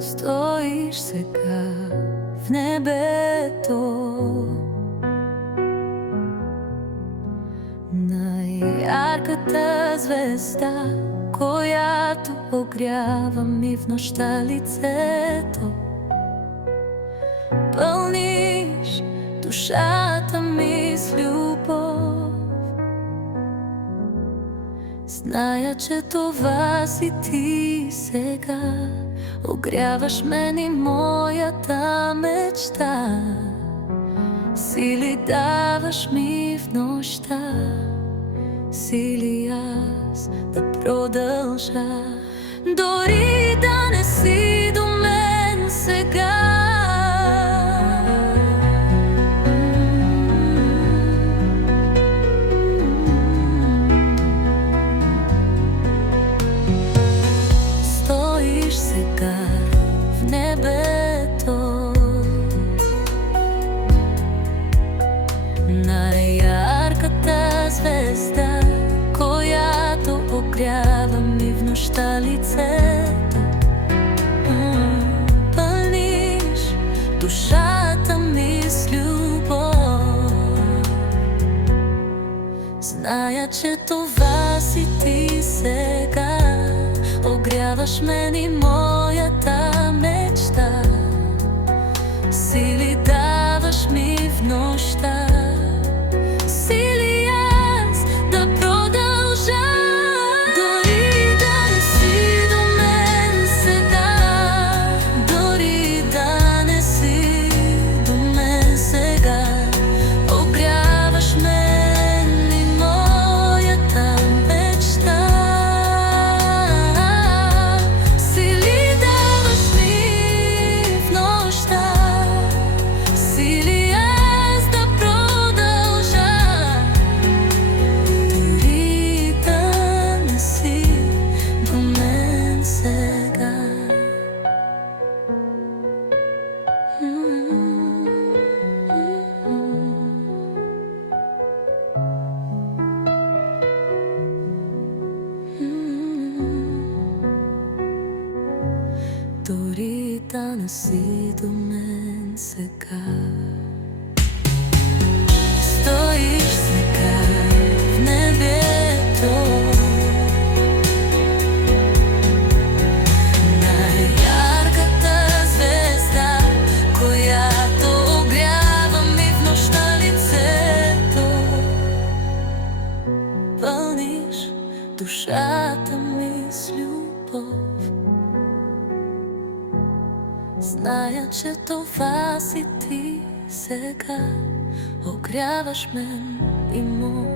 Стоїш сега в небето, най-ярката звезда, която огрява ми в нощта лицето. Пълниш душата ми с любов. Зная, че това си ти сега. Огряваш мен и моята мечта. Сили даваш ми в нощта. Сили аз да продължа. Дори да не си до мен сега. Стоиш сега в небето, най-ярката звезда, която огрява ми в нощта лицето. Пълниш душата ми с любов. Зная, че това си ти сега. Огряваш мен и моята мечта. Сили даваш ми в нощта. Сили аз да продължа. Дори да не си до мен сега. Дори да не си до мен сега. Огряваш мен и моята мечта. Сили даваш ми в нощта. Сили аз да продължа. Дори да не си до мен сега. Дори да не си до мен сега. Стоиш сега в небето, най-ярката звезда, която огрява ми в нощта лицето. Пълниш душата ми с любов. Зная, че това си ти сега. Огряваш мен и моята